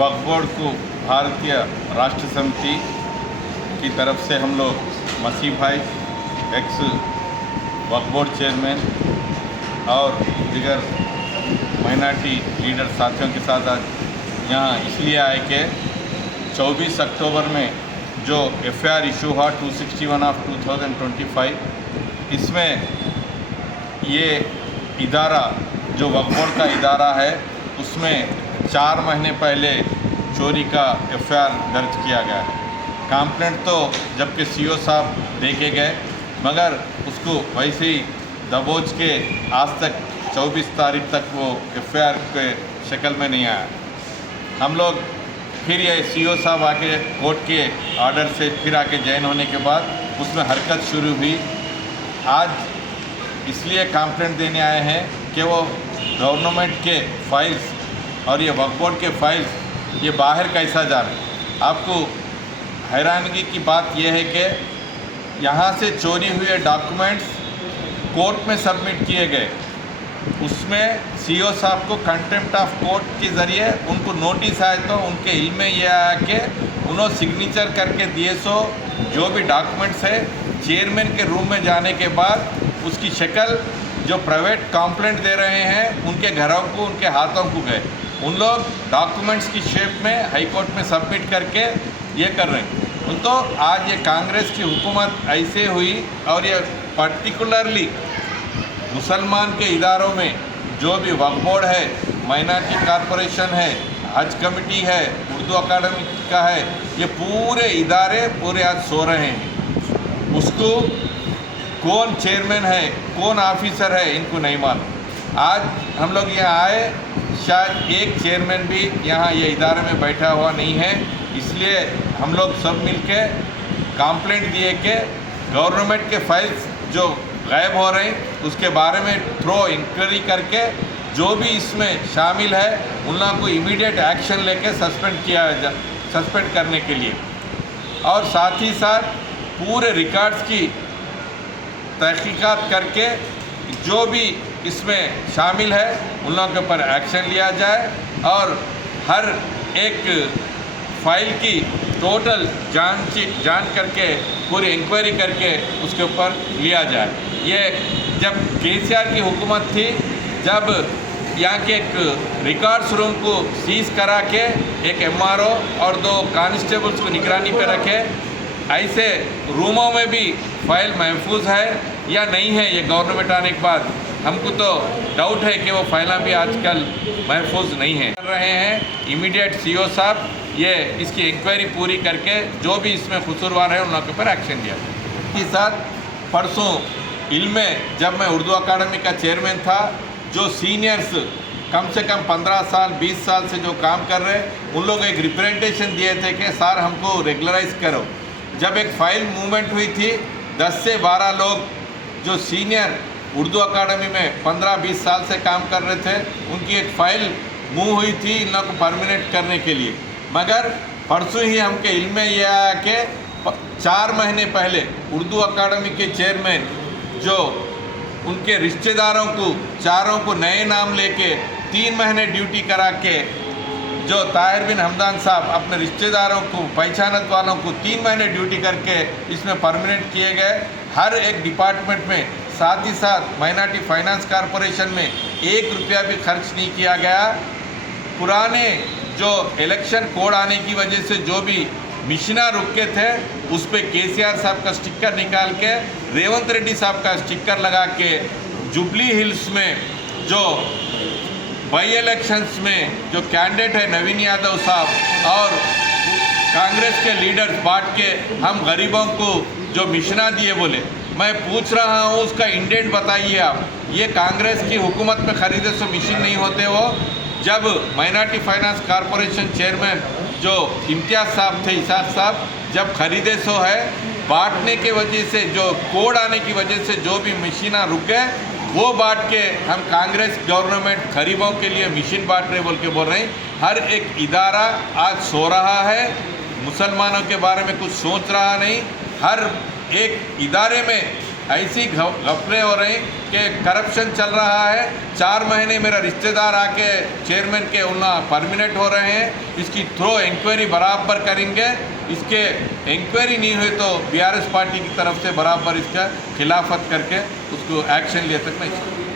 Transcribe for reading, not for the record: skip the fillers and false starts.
वक्फ board को भारतीय राष्ट्र समिति की तरफ से हम लोग मसीह भाई एक्स वक्फ बोर्ड चेयरमैन और दिगर माइनॉरिटी लीडर साथियों के साथ आज यहाँ इसलिए आए कि 24 अक्टूबर में जो एफआईआर इशू हुआ 261 ऑफ 2025, इसमें ये इदारा जो वक्फ बोर्ड का इदारा है उसमें 4 महीने पहले चोरी का एफआईआर दर्ज किया गया है। कंप्लेंट तो जबकि सीओ साहब देके गए मगर उसको वैसे ही दबोच के आज तक 24 तारीख तक वो एफआईआर के शक्ल में नहीं आया। हम लोग फिर ये सीओ साहब आके कोर्ट के ऑर्डर से फिर आके जॉइन होने के बाद उसमें हरकत शुरू हुई। आज इसलिए कंप्लेंट देने आए हैं कि वो गवर्नमेंट के फाइल्स और ये वक्फ बोर्ड के फाइल्स ये बाहर कैसा जा रहे हैं। आपको हैरानगी की बात यह है कि यहाँ से चोरी हुए डॉक्यूमेंट्स कोर्ट में सबमिट किए गए, उसमें सीओ साहब को कंटेम्प्ट ऑफ कोर्ट के ज़रिए उनको नोटिस आए तो उनके इल्म में यह आया कि उन्होंने सिग्नेचर करके दिए। जो भी डॉक्यूमेंट्स है चेयरमैन के रूम में जाने के बाद उसकी शक्ल जो प्राइवेट कंप्लेंट दे रहे हैं उनके घरों को उनके हाथों को गए। उन लोग डॉक्यूमेंट्स की शेप में हाई कोर्ट में सबमिट करके ये कर रहे हैं। तो आज ये कांग्रेस की हुकूमत ऐसे हुई और ये पर्टिकुलरली मुसलमान के इदारों में जो भी वक्फ बोर्ड है, माइनॉरिटी कॉरपोरेशन है, हज कमेटी है, उर्दू अकादमी का है, ये पूरे इदारे पूरे आज सो रहे हैं। उसको कौन चेयरमैन है कौन ऑफिसर है इनको नहीं मालूम। आज हम लोग यहाँ आए, शायद एक चेयरमैन भी यहाँ ये इदारे में बैठा हुआ नहीं है, इसलिए हम लोग सब मिलके कंप्लेंट दिए कि गवर्नमेंट के फाइल्स जो गायब हो रहे हैं उसके बारे में थ्रो इंक्वायरी करके जो भी इसमें शामिल है उन लोगों को इमीडिएट एक्शन लेके सस्पेंड करने के लिए, और साथ ही साथ पूरे रिकॉर्ड्स की तहकीकात करके जो भी इसमें शामिल है उन लोगों के ऊपर एक्शन लिया जाए और हर एक फाइल की टोटल जांच करके पूरी इंक्वायरी करके उसके ऊपर लिया जाए। ये जब केसीआर की हुकूमत थी, जब यहाँ के एक रिकॉर्ड्स रूम को सीज करा के एक एमआरओ और 2 कांस्टेबल्स को निगरानी पे रखे, ऐसे रूमों में भी फाइल महफूज है या नहीं है ये गवर्नमेंट आने के बाद हमको तो डाउट है कि वो फाइलें भी आजकल महफूज नहीं है। कर रहे हैं इमीडिएट सीओ साहब ये इसकी इंक्वायरी पूरी करके जो भी इसमें कसूरवार है उन लोगों के ऊपर एक्शन लिया। इसके साथ परसों इल्म में जब मैं उर्दू अकादमी का चेयरमैन था, जो सीनियर्स कम से कम 15 साल 20 साल से जो काम कर रहे उन लोग एक रिप्रेजेंटेशन दिए थे कि सर हमको रेगुलराइज करो। जब एक फ़ाइल मूवमेंट हुई थी 10 से 12 लोग जो सीनियर उर्दू अकादमी में 15-20 साल से काम कर रहे थे उनकी एक फ़ाइल मूव हुई थी इन लोगों को परमानेंट करने के लिए, मगर परसों ही हमके इल्म में यह आया कि 4 महीने पहले उर्दू अकादमी के चेयरमैन जो उनके रिश्तेदारों को चारों को नए नाम लेके 3 महीने ड्यूटी करा के जो ताहिर बिन हमदान साहब अपने रिश्तेदारों को पहचानत वालों को 3 महीने ड्यूटी करके इसमें परमानेंट किए गए। हर एक डिपार्टमेंट में, साथ ही साथ माइनॉरिटी फाइनेंस कॉरपोरेशन में 1 रुपया भी खर्च नहीं किया गया। पुराने जो इलेक्शन कोड आने की वजह से जो भी मिशना रुके थे उस पर केसीआर साहब का स्टिकर निकाल के रेवंत रेड्डी साहब का स्टिकर लगा के जुबली हिल्स में जो बाई इलेक्शंस में जो कैंडिडेट है नवीन यादव साहब और कांग्रेस के लीडर्स बांट के हम गरीबों को जो मिशना दिए बोले, मैं पूछ रहा हूँ उसका इंडेंट बताइए आप। ये कांग्रेस की हुकूमत में खरीदे सो मिशन नहीं होते। वो जब माइनॉरिटी फाइनेंस कॉरपोरेशन चेयरमैन जो इम्तियाज़ साहब थे, इसाक साहब, जब खरीदे सो है बांटने की वजह से जो कोड आने की वजह से जो भी मशीना रुक गए वो बांट के हम कांग्रेस गवर्नमेंट गरीबों के लिए मशीन बांट रहे बोल के बोल रहे हैं। हर एक इदारा आज सो रहा है, मुसलमानों के बारे में कुछ सोच रहा नहीं। हर एक इदारे में ऐसी घपले हो रही कि करप्शन चल रहा है। 4 महीने मेरा रिश्तेदार आके चेयरमैन के उन्ना परमिनेंट हो रहे हैं। इसकी थ्रो इंक्वायरी बराबर करेंगे। इसके इंक्वायरी नहीं हुई तो बीआरएस पार्टी की तरफ से बराबर इसका खिलाफत करके उसको एक्शन ले तक नहीं।